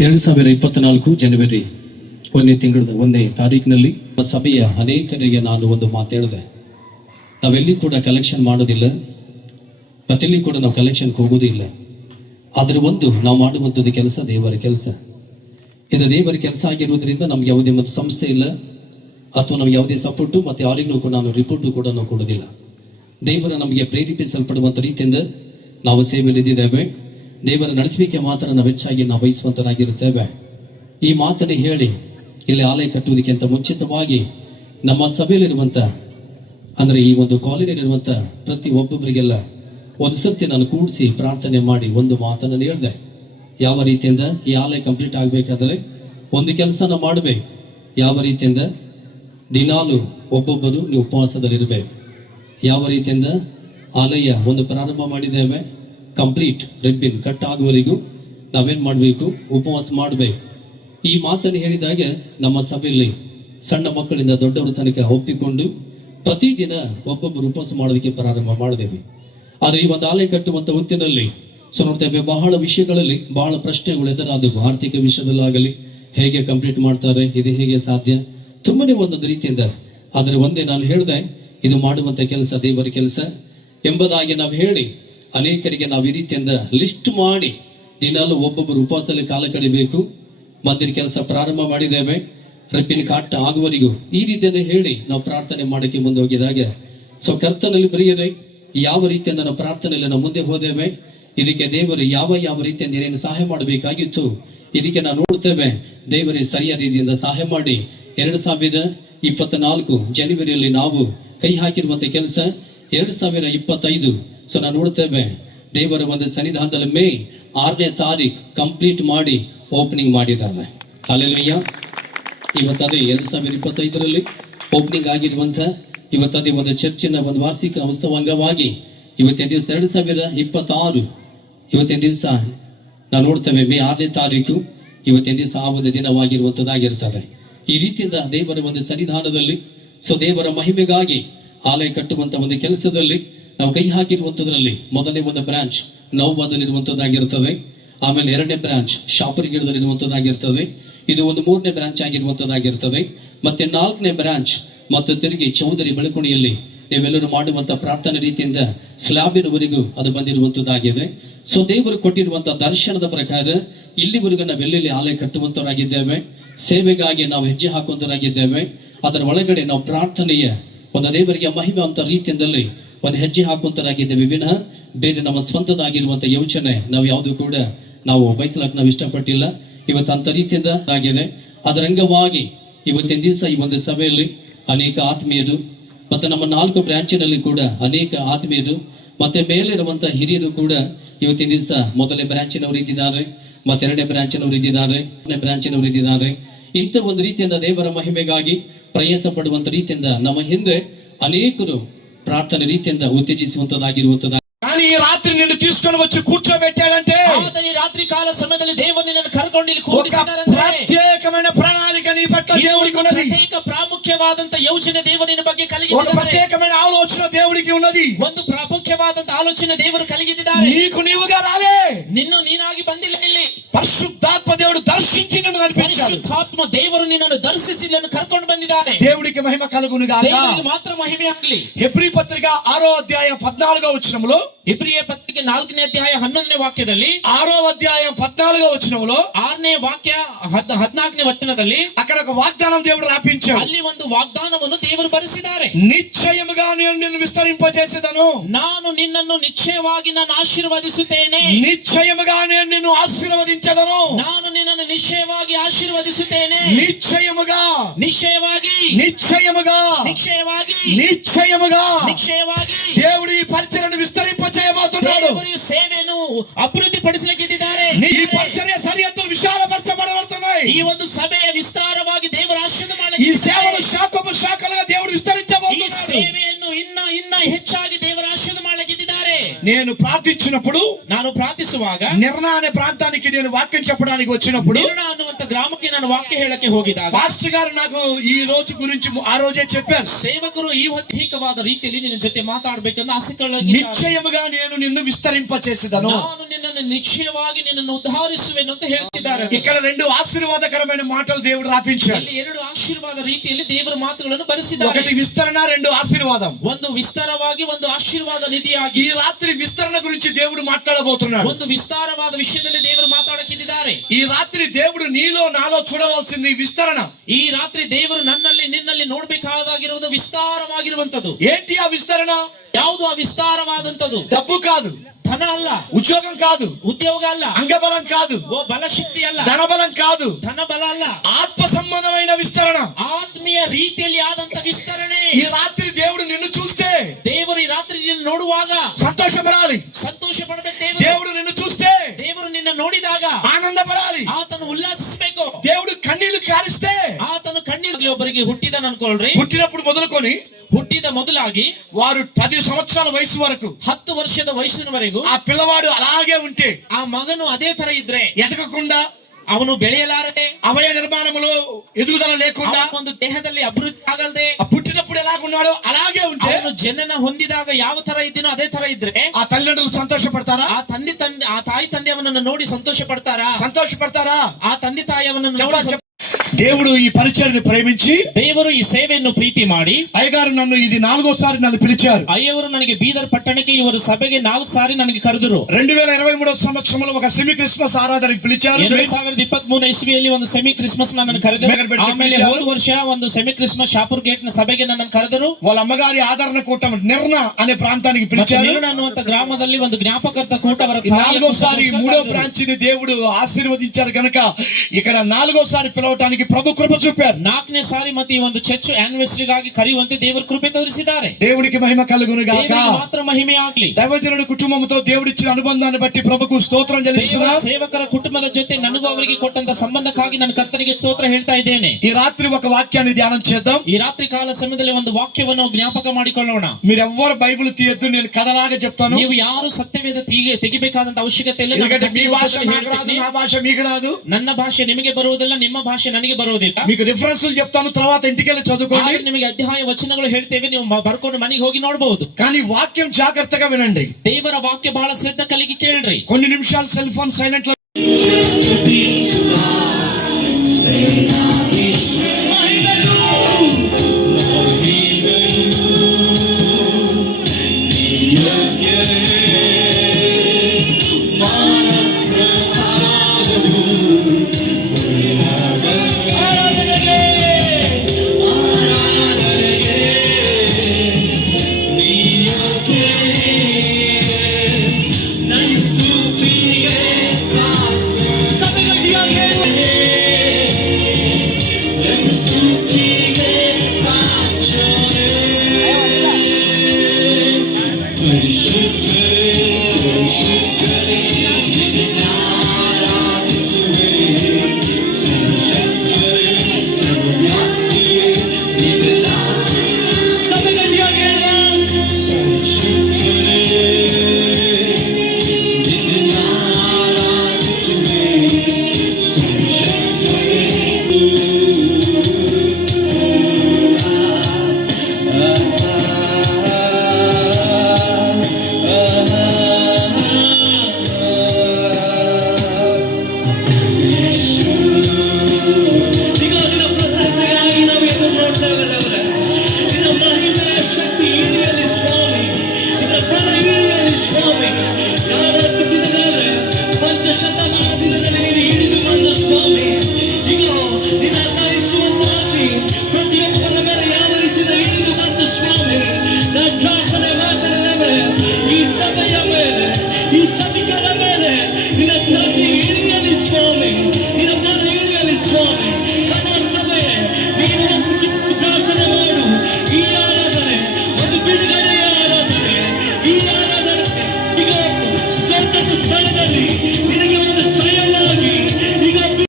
2024 ಜನವರಿ 1ನೇ ತಿಂಗಳ 1ನೇ ತಾರೀಕಿನಲ್ಲಿ ಸಭೆಯ ಅನೇಕರಿಗೆ ನಾನು ಒಂದು ಮಾತು ಹೇಳಿದೆ. ನಾವೆಲ್ಲಿ ಕೂಡ ಕಲೆಕ್ಷನ್ ಮಾಡೋದಿಲ್ಲ, ಮತ್ತೆಲ್ಲಿ ಕೂಡ ನಾವು ಕಲೆಕ್ಷನ್ಗೆ ಹೋಗೋದಿಲ್ಲ. ಆದರೆ ಒಂದು ನಾವು ಮಾಡುವಂಥದ್ದು ಕೆಲಸ ದೇವರ ಕೆಲಸ. ಇದು ದೇವರ ಕೆಲಸ ಆಗಿರುವುದರಿಂದ ನಮ್ಗೆ ಯಾವುದೇ ಒಂದು ಸಂಸ್ಥೆ ಇಲ್ಲ, ಅಥವಾ ನಮ್ಗೆ ಯಾವುದೇ ಸಪೋರ್ಟು ಮತ್ತು ಯಾರಿಗೂ ಕೂಡ ನಾನು ರಿಪೋರ್ಟು ಕೂಡ ನಾವು ಕೊಡೋದಿಲ್ಲ. ದೇವರ ನಮಗೆ ಪ್ರೇರೇಪಿಸಲ್ಪಡುವಂಥ ರೀತಿಯಿಂದ ನಾವು ಸೇವೆಯಲ್ಲಿದ್ದೇವೆ. ದೇವರ ನಡೆಸಲಿಕ್ಕೆ ಮಾತ್ರ ನಾವು ಹೆಚ್ಚಾಗಿ ನಾವು ಬಯಸುವಂತರಾಗಿರುತ್ತೇವೆ. ಈ ಮಾತನ್ನು ಹೇಳಿ ಇಲ್ಲಿ ಆಲಯ ಕಟ್ಟುವುದಕ್ಕಿಂತ ಮುಂಚಿತವಾಗಿ ನಮ್ಮ ಸಭೆಯಲ್ಲಿರುವಂಥ ಅಂದರೆ ಈ ಒಂದು ಕಾಲೇಜಿನಲ್ಲಿರುವಂಥ ಪ್ರತಿ ಒಬ್ಬೊಬ್ಬರಿಗೆಲ್ಲ ಒಂದು ಸರ್ತಿ ನಾನು ಕೂಡಿಸಿ ಪ್ರಾರ್ಥನೆ ಮಾಡಿ ಒಂದು ಮಾತನ್ನು ಹೇಳಿದೆ. ಯಾವ ರೀತಿಯಿಂದ ಈ ಆಲಯ ಕಂಪ್ಲೀಟ್ ಆಗಬೇಕಾದ್ರೆ ಒಂದು ಕೆಲಸನ ಮಾಡಬೇಕು. ಯಾವ ರೀತಿಯಿಂದ ದಿನಾಲು ಒಬ್ಬೊಬ್ಬರು ನೀವು ಉಪವಾಸದಲ್ಲಿರಬೇಕು. ಯಾವ ರೀತಿಯಿಂದ ಆಲಯ ಒಂದು ಪ್ರಾರಂಭ ಮಾಡಿದ್ದೇವೆ, ಕಂಪ್ಲೀಟ್ ರಿಬ್ಬಿನ್ ಕಟ್ ಆಗುವವರೆಗೂ ನಾವೇನು ಮಾಡಬೇಕು, ಉಪವಾಸ ಮಾಡಬೇಕು. ಈ ಮಾತನ್ನು ಹೇಳಿದಾಗ ನಮ್ಮ ಸಭೆಯಲ್ಲಿ ಸಣ್ಣ ಮಕ್ಕಳಿಂದ ದೊಡ್ಡವರ ತನಕ ಒಪ್ಪಿಕೊಂಡು ಪ್ರತಿದಿನ ಒಬ್ಬೊಬ್ಬರು ಉಪವಾಸ ಮಾಡೋದಕ್ಕೆ ಪ್ರಾರಂಭ ಮಾಡಿದ್ದೇವೆ. ಆದರೆ ಈ ಒಂದು ಆಲಯ ಕಟ್ಟುವಂಥ ಹೊತ್ತಿನಲ್ಲಿ ನೋಡ್ತೇವೆ, ಬಹಳ ವಿಷಯಗಳಲ್ಲಿ ಬಹಳ ಪ್ರಶ್ನೆಗಳು ಎದುರಾದವು. ಆರ್ಥಿಕ ವಿಷಯದಲ್ಲಾಗಲಿ, ಹೇಗೆ ಕಂಪ್ಲೀಟ್ ಮಾಡ್ತಾರೆ, ಇದು ಹೇಗೆ ಸಾಧ್ಯ, ತುಂಬನೇ ಒಂದೊಂದು ರೀತಿಯಿಂದ. ಆದರೆ ಒಂದೇ ನಾನು ಹೇಳಿದೆ, ಇದು ಮಾಡುವಂಥ ಕೆಲಸ ದೇವರ ಕೆಲಸ ಎಂಬುದಾಗಿ ನಾವು ಹೇಳಿ ಅನೇಕರಿಗೆ ನಾವು ಈ ರೀತಿಯಿಂದ ಲಿಸ್ಟ್ ಮಾಡಿ ದಿನಾಲು ಒಬ್ಬೊಬ್ಬರು ಉಪವಾಸದಲ್ಲಿ ಕಾಲ ಕಡಿಬೇಕು. ಮಂದಿರ ಕೆಲಸ ಪ್ರಾರಂಭ ಮಾಡಿದ್ದೇವೆ, ರಿಬ್ಬಿನ್ ಕಾಟ ಆಗುವವರೆಗೂ ಈ ರೀತಿಯಿಂದ ಹೇಳಿ ನಾವು ಪ್ರಾರ್ಥನೆ ಮಾಡೋಕ್ಕೆ ಮುಂದೆ ಹೋಗಿದಾಗ ಕರ್ತನಲ್ಲಿ ಬರೆಯದೆ ಯಾವ ರೀತಿಯಿಂದ ನಾವು ಪ್ರಾರ್ಥನೆಯಲ್ಲಿ ನಾವು ಮುಂದೆ ಹೋದೇವೆ. ಇದಕ್ಕೆ ದೇವರು ಯಾವ ರೀತಿಯಿಂದ ಏನೇನು ಸಹಾಯ ಮಾಡಬೇಕಾಗಿತ್ತು ಇದಕ್ಕೆ ನಾವು ನೋಡ್ತೇವೆ. ದೇವರೇ ಸರಿಯಾದ ರೀತಿಯಿಂದ ಸಹಾಯ ಮಾಡಿ 2024 ಜನವರಿಯಲ್ಲಿ ನಾವು ಕೈ ಹಾಕಿರುವಂತ ಕೆಲಸ 2025 ನಾವು ನೋಡ್ತೇವೆ. ದೇವರ ಒಂದು ಸನ್ನಿಧಾನದಲ್ಲಿ ಮೇ 6ನೇ ತಾರೀಕು ಕಂಪ್ಲೀಟ್ ಮಾಡಿ ಓಪನಿಂಗ್ ಮಾಡಿದ್ದಾರೆ. ಹಲ್ಲೆಲೂಯಾ. ಇವತ್ತದೇ 2025ರಲ್ಲಿ ಓಪನಿಂಗ್ ಆಗಿರುವಂತ ಇವತ್ತದೇ ಒಂದು ಚರ್ಚಿನ ಒಂದು ವಾರ್ಷಿಕ ಉತ್ಸವ ಅಂಗವಾಗಿ ಇವತ್ತಿನ ದಿವಸ 2026 ಇವತ್ತಿನ ದಿವಸ ನಾವು ನೋಡ್ತೇವೆ ಮೇ 6ನೇ ತಾರೀಕು ಇವತ್ತಿನ ದಿವಸ ಆ ಒಂದು ದಿನವಾಗಿರುವಂತದ್ದಾಗಿರ್ತದೆ. ಈ ರೀತಿಯಿಂದ ದೇವರ ಒಂದು ಸನ್ನಿಧಾನದಲ್ಲಿ ದೇವರ ಮಹಿಮೆಗಾಗಿ ಆಲಯ ಕಟ್ಟುವಂತ ಒಂದು ಕೆಲಸದಲ್ಲಿ ನಾವು ಕೈ ಹಾಕಿರುವಂತದ್ರಲ್ಲಿ ಮೊದಲನೇ ಒಂದು ಬ್ರಾಂಚ್ ನೌವಾದಲ್ಲಿರುವಂತದ್ದಾಗಿರ್ತದೆ. ಆಮೇಲೆ 2ನೇ ಬ್ರಾಂಚ್ ಶಾಪುರಗಿಡದಲ್ಲಿರುವಂತದ್ದಾಗಿರ್ತದೆ. ಇದು ಒಂದು 3ನೇ ಬ್ರಾಂಚ್ ಆಗಿರುವಂತದ್ದಾಗಿರ್ತದೆ. ಮತ್ತೆ 4ನೇ ಬ್ರಾಂಚ್ ಮತ್ತು ತಿರುಗಿ ಚೌಧರಿ ಬೆಳಕುಣಿಯಲ್ಲಿ ನೀವೆಲ್ಲರೂ ಮಾಡುವಂತ ಪ್ರಾರ್ಥನೆ ರೀತಿಯಿಂದ ಸ್ಲಾಬಿನವರೆಗೂ ಅದು ಬಂದಿರುವಂತದ್ದಾಗಿದೆ. ದೇವರು ಕೊಟ್ಟಿರುವಂತಹ ದರ್ಶನದ ಪ್ರಕಾರ ಇಲ್ಲಿವರೆಗೂ ನಾವೆಲ್ಲೆಲ್ಲಿ ಆಲಯ ಕಟ್ಟುವಂತವರಾಗಿದ್ದೇವೆ, ಸೇವೆಗಾಗಿ ನಾವು ಹೆಜ್ಜೆ ಹಾಕುವಂತರಾಗಿದ್ದೇವೆ. ಅದರ ಒಳಗಡೆ ನಾವು ಪ್ರಾರ್ಥನೆಯ ಒಂದು ದೇವರಿಗೆ ಮಹಿಮೆ ಅಂತ ರೀತಿಯಲ್ಲಿ ಒಂದು ಹೆಜ್ಜೆ ಹಾಕುವಂತರಾಗಿದ್ದೇವೆ ವಿನಃ ಬೇರೆ ನಮ್ಮ ಸ್ವಂತದಾಗಿರುವಂತ ಯೋಚನೆ ನಾವು ಯಾವುದು ಕೂಡ ನಾವು ಬಯಸಲಾಕ ನಾವು ಇಷ್ಟಪಟ್ಟಿಲ್ಲ. ಇವತ್ತು ಅಂತ ರೀತಿಯಿಂದ ಆಗಿದೆ. ಅದರ ಅಂಗವಾಗಿ ಇವತ್ತಿನ ದಿವಸ ಈ ಒಂದು ಸಭೆಯಲ್ಲಿ ಅನೇಕ ಆತ್ಮೀಯರು ಮತ್ತೆ ನಮ್ಮ 4 ಬ್ರಾಂಚಿನಲ್ಲಿ ಕೂಡ ಅನೇಕ ಆತ್ಮೀಯರು ಮತ್ತೆ ಮೇಲಿರುವಂತಹ ಹಿರಿಯರು ಕೂಡ ಇವತ್ತಿನ ದಿವಸ ಮೊದಲನೇ ಬ್ರಾಂಚಿನವರು ಇದ್ದಿದ್ದಾರೆ, ಮತ್ತೆ 2ನೇ ಬ್ರಾಂಚಿನವರು ಇದ್ದಿದ್ದಾರೆ, 3ನೇ ಬ್ರಾಂಚಿನವರು ಇದ್ದಿದ್ದಾರೆ. ಇಂಥ ಒಂದು ರೀತಿಯಿಂದ ದೇವರ ಮಹಿಮೆಗಾಗಿ ಪ್ರಯಾಸ ಪಡುವಂತ ರೀತಿಯಿಂದ ನಮ್ಮ ಹಿಂದೆ ಅನೇಕರು ಪ್ರಾರ್ಥನೆ ರೀತಿಯಿಂದ ಉತ್ತೇಜಿಸುವಂತದ್ದಾಗಿರುವಂತದ್ದು. కానీ ఈ రాత్రి నిన్ను తీసుకొని వచ్చి కూర్చోబెట్టాడంటే ఈ రాత్రి కాల సమయంలో దేవుడు నిన్ను కర్ಕೊಂಡು ಇಲ್ಲಿ ಕೂರಿಸಿದಾರಂತೆ ప్రత్యేకమైన ప్రణాళిక నీ పట్ల దేవుడికి ఉన్నది. ప్రత్యేక ప్రాముఖ్యವಾದಂತ ಯೋಚನೆ దేవుని ಬಗ್ಗೆ కలిగిದ್ದಾರೆ. ఒక ప్రత్యేకమైన ఆలోచన దేవుడికి ఉన్నది. ಒಂದು ಪ್ರಾಮುಖ್ಯವಾದಂತ ಆಲೋಚನೆ ದೇವರು కలిగిದ್ದಾರೆ. నీకు నీవుగా రాలే, నిన్ను ನೀನಾಗಿ ಬಂದಿಲ್ಲ. ಇಲ್ಲಿ పరిశుద్ధాత్మ దేవుడు దర్శించి నిన్ను నడిపించాడు. ಪರಿಶುದ್ಧಾತ್ಮ ದೇವರು ನಿನ್ನನ್ನು ದರ್ಶಿಸಿ ನಿನ್ನನ್ನು ಕರ್ಕೊಂಡು ಬಂದಿದ್ದಾನೆ. దేవుడికి మహిమ కలుగును గాక. దేవునికి మాత్రం మహిమ ಆಗಲಿ. హెబ్రీ పత్రిక 6వ అధ్యాయం 14వ వచనములో, ಇಬ್ರಿಯ ಪತ್ರಿಕೆ 4ನೇ ಅಧ್ಯಾಯ 11ನೇ ವಾಕ್ಯದಲ್ಲಿ, 6వ అధ్యాయం 14వ వచనములో 6ನೇ ವಾಕ್ಯ 14ನೇ ವಚನದಲ್ಲಿ అక్కడ ఒక వాగ్దానం దేవుడు రాపించాడు. ಅಲ್ಲಿ ಒಂದು ವಾಗ್ದಾನವನ್ನು ದೇವರು ಬರೆಸಿದ್ದಾರೆ. నిశ్చయముగా నేను నిన్ను విస్తరింపజేసేదను, ನಾನು ನಿನ್ನನ್ನು ನಿಶ್ಚಯವಾಗಿ ನಾನು ಆಶೀರ್ವದಿಸುತ್ತೇನೆ. నిశ్చయముగా నేను నిన్ను ఆశీర్వదించెదను, ನಾನು ನಿನ್ನನ್ನು ನಿಶ್ಚಯವಾಗಿ ಆಶೀರ್ವದಿಸುತ್ತೇನೆ. నిశ్చయముగా ನಿಶ್ಚಯವಾಗಿ నిశ్చయముగా ನಿಶ್ಚಯವಾಗಿ నిశ్చయముగా ನಿಶ್ಚಯವಾಗಿ దేవుడు ఈ పరిచర్యను విస్తరింపజేయబోతున్నాడు. ದೇವರು ಸೇವೆಯನ್ನು ಅಭಿವೃದ್ಧಿ ಪಡಿಸಲಿಕ್ಕಿದ್ದಾರೆ. ఈ పరిచర్య సరిహద్దులు విశాలపరచబడబడుతున్నాయి. ಈ ಒಂದು ಸಭೆಯ ವಿಸ್ತಾರವಾಗಿ ದೇವರು ಆಶೀರ್ವಾದ ఈ సేవలు శాఖలుగా దేవుడు ಈ విస్తరించబోతున్నాడు. ಸೇವೆಯನ್ನು ಇನ್ನ ಹೆಚ್ಚಾಗಿ ದೇವರ ಆಶೀರ್ವಾದ ಮಾಡಲಿಕ್ಕಿದ್ದಾರೆ. నేను ప్రార్థించినప్పుడు ನಾನು ಪ್ರಾರ್ಥಿಸುವಾಗ నిర్ణ అనే ప్రాంతానికి నేను వాక్యం చెప్పడానికి వచ్చినప్పుడు ನಿರ್ಣ ಅನ್ನುವಂತ ಗ್ರಾಮಕ್ಕೆ ನಾನು ವಾಕ್ಯ ಹೇಳಕ್ಕೆ ಹೋಗಿದಾಗ పాస్టర్ గారు నాకు ఈ రోజు గురించి ఆ రోజే చెప్పారు. ಸೇವಕರು ಈ ಪ್ರತ್ಯೇಕವಾದ ರೀತಿಯಲ್ಲಿ ನಿನ್ನ ಜೊತೆ ಮಾತಾಡಬೇಕೆಂದು ಆಸೆಗಳನ್ನು నిశ్చయముగా నేను నిన్ను విస్తరింప చేసేదను. ನಾನು ನಿನ್ನನ್ನು ನಿಶ್ಚಯವಾಗಿ ನಿನ್ನನ್ನು ಉದ್ಧಾರಿಸುವೆನು ಅಂತ ಹೇಳ್ತಿದ್ದಾರೆ. ఇక్కడ రెండు ఆశీర్వాదకరమైన మాటలు దేవుడు రాపించాడు. ಇಲ್ಲಿ ಎರಡು ಆಶೀರ್ವಾದ ರೀತಿಯಲ್ಲಿ ದೇವರ ಮಾತುಗಳನ್ನು ಬರೆಸಿದ್ದಾರೆ. ఒకటి విస్తరణ, రెండు ఆశీర్వాదం. ಒಂದು ವಿಸ್ತಾರವಾಗಿ ಒಂದು ಆಶೀರ್ವಾದ ನಿಧಿಯಾಗಿ. ఈ రాత్రి విస్తరణ గురించి దేవుడు మాట్లాడబోతున్నాడు. ಒಂದು ವಿಸ್ತಾರವಾದ ವಿಷಯದಲ್ಲಿ ದೇವರು ಮಾತಾಡಕ್ಕಿದ್ದಾರೆ. ఈ రాత్రి దేవుడు నీలో నాలో చూడవలసింది విస్తరణ. ಈ ರಾತ್ರಿ ದೇವರು ನನ್ನಲ್ಲಿ ನಿನ್ನಲ್ಲಿ ನೋಡ್ಬೇಕಾಗಿರುವುದು ವಿಸ್ತಾರವಾಗಿರುವಂತದ್ದು. ఏంటి ఆ విస్తరణ? ಯಾವುದು ಆ ವಿಸ್ತಾರವಾದಂತದ್ದು? డబ్బు కాదు, ಧನ ಅಲ್ಲ, ఉద్యోగం కాదు, ಉದ್ಯೋಗ ಅಲ್ಲ, అంగబలం కాదు, ಬಲಶಕ್ತಿ ಅಲ್ಲ, ధనబలం కాదు, ಧನ ಬಲ ಅಲ್ಲ, ఆత్మ సంబంధమైన విస్తరణ. ಆತ್ಮೀಯ ರೀತಿಯಲ್ಲಿ ಆದಂತ ವಿಸ್ತರಣೆ. ఈ రాత్రి దేవుడు నిన్ను చూస్తే ದೇವರು ಈ ರಾತ್ರಿ ನಿನ್ನ ನೋಡುವಾಗ సంతోషపడాలి. ಸಂತೋಷ ಪಡಬೇಕು. దేవుడు నిన్ను చూస్తే ದೇವರು ನಿನ್ನ ನೋಡಿದಾಗ ఆనందపడాలి. ಆತನು ಉಲ್ಲಾಸಿಸಬೇಕು. దేవుడు కన్నీళ్లు కారిస్తే ಆತನು ಕಣ್ಣೀರಲ್ಲಿ ಒಬ್ಬರಿಗೆ ಹುಟ್ಟಿದನು ಅನ್ಕೊಳ್ರಿ. పుట్టినప్పుడు మొదలుకొని ಹುಟ್ಟಿದ ಮೊದಲಾಗಿ వారు 10 సంవత్సరాల వయసు వరకు 10 ವರ್ಷದ ವಯಸ್ಸಿನವರೆಗೂ ఆ పిల్లవాడు అలాగే ఉంటే ಆ ಮಗನು ಅದೇ ತರ ಇದ್ರೆ ఎదగకుండా, ಅವನು ಬೆಳೆಯಲಾರದೆ, అవయ నిర్మాణములో ఎదుగుదల లేకుండా, ಅವನ ಒಂದು ದೇಹದಲ್ಲಿ ಅಭಿವೃದ್ಧಿ ಆಗಲ್ದೆ, ఆ పుట్టినప్పుడు ఎలాగున్నాడో అలాగే ఉంటే ಅವನು ಜನನ ಹೊಂದಿದಾಗ ಯಾವ ತರ ಇದ್ದೀನೋ ಅದೇ ತರ ಇದ್ರೆ ఆ తల్లిదండ్రులు సంతోషపడతారా? ಆ ತಾಯಿ ತಂದೆ ಅವನನ್ನು ನೋಡಿ ಸಂತೋಷ ಪಡ್ತಾರಾ? సంతోషపడతారా? ಆ ತಂದೆ ತಾಯಿ ಅವನನ್ನು ನೋಡಿ చెప్పండి. దేవుడు ఈ పరిచర్ని ప్రేమించి ದೇವರು ಈ ಸೇವೆಯನ್ನು ಪ್ರೀತಿ ಮಾಡಿ అయ్యగారు నన్ను ఇది 4వ సారి నన్ను పిలిచారు. ಅಯ್ಯವರು ನನಗೆ ಬೀದರ್ ಪಟ್ಟಣಕ್ಕೆ ಇವರು ಸಭೆಗೆ 4 ಸಾರಿ ನನಗೆ ಕರೆದರು. 2023 సంవత్సరంలో ఒక సెమీ క్రిస్మస్ ఆరాధనకి పిలిచారు. 2023 ಇಸ್ವಿಯಲ್ಲಿ ಒಂದು ಸೆಮಿ ಕ್ರಿಸ್ಮಸ್ ನನ್ನನ್ನು ಕರೆದರು. ಆಮೇಲೆ ಹೋದ ವರ್ಷ ಒಂದು ಸೆಮಿ ಕ್ರಿಸ್ಮಸ್ ಶಾಪುರ್ ಗೇಟ್ ನ ಸಭೆಗೆ ನನ್ನನ್ನು ಕರೆದರು. వాళ్ళ అమ్మగారి ఆదరణ కూటం నిర్ణ అనే ప్రాంతానికి పిలిచారు. ನಿರ್ಣ ಅನ್ನುವಂತ ಗ್ರಾಮದಲ್ಲಿ ಒಂದು ಜ್ಞಾಪಕರ್ತ ಕೂಟ 4వ సారి 3వ బ్రాంచ్ ని దేవుడు ఆశీర్వదించారు గనక ఇక్కడ 4వ సారి పిలవటానికి ప్రభు కృప చూపారు. 4ನೇ ಸಾರಿ ಮತ್ತೆ ಈ ಒಂದು ಚರ್ಚ್ ಆನಿವರ್ಸರಿಗಾಗಿ ಕರೆಯುವಂತೆ ದೇವರು ಕೃಪೆ ತೋರಿಸಿದ್ದಾರೆ. దేవుడికి మహిమ కలుగును గాక. ದೇವರಿಗೆ ಮಾತ್ರ ಮಹಿಮೆ ಆಗಲಿ. దైవజనుడి కుటుంబంతో దేవుడిచ్చిన అనుబంధాన్ని బట్టి ప్రభుకు స్తోత్రం చెల్లిస్తున్నాను. ಸೇವಕರ ಕುಟುಂಬದ ಜೊತೆ ನನಗೂ ಅವರಿಗೆ ಕೊಟ್ಟಂತ ಸಂಬಂಧಕ್ಕಾಗಿ ನಾನು ಕರ್ತನಿಗೆ ಸ್ತೋತ್ರ ಹೇಳ್ತಾ ಇದ್ದೇನೆ. ఈ రాత్రి ఒక వాక్యాన్ని ధ్యానం చేద్దాం. ಈ ರಾತ್ರಿ ಕಾಲ ಸಮಯದಲ್ಲಿ ಒಂದು ವಾಕ್ಯವನ್ನು ಜ್ಞಾಪಕ ಮಾಡಿಕೊಳ್ಳೋಣ. మీరెవ్వరు బైబిల్ తీయొద్దు, నేను కథలాగా చెప్తాను. ನೀವು ಯಾರು ಸತ್ಯವೇದ ತೆಗಿಬೇಕಾದಂತ ಅವಶ್ಯಕತೆ ಇಲ್ಲ. ఎందుకంటే మీ భాష నాకు రాదు, నా భాష మీకు రాదు. ನನ್ನ ಭಾಷೆ ನಿಮಗೆ ಬರುವುದಿಲ್ಲ, ನಿಮ್ಮ ಭಾಷೆ ನನಗೆ ಬರುವುದಿಲ್ಲ. మీకు రిఫరెన్స్లు చెప్తాను, తర్వాత ఇంటికెళ్ళి చదువుకోండి. ಆದ್ರೆ ನಿಮಗೆ ಅಧ್ಯಾಯ ವಚನಗಳು ಹೇಳ್ತೇವೆ, ನೀವು ಬರ್ಕೊಂಡು ಮನೆಗೆ ಹೋಗಿ ನೋಡಬಹುದು. కానీ వాక్యం జాగ్రత్తగా వినండి. ದೇವರ ವಾಕ್ಯ ಬಹಳ ಶ್ರದ್ಧೆ కలిగి ಕೇಳ್ರಿ. కొన్ని నిమిషాలు సెల్ ఫోన్ సైలెంట్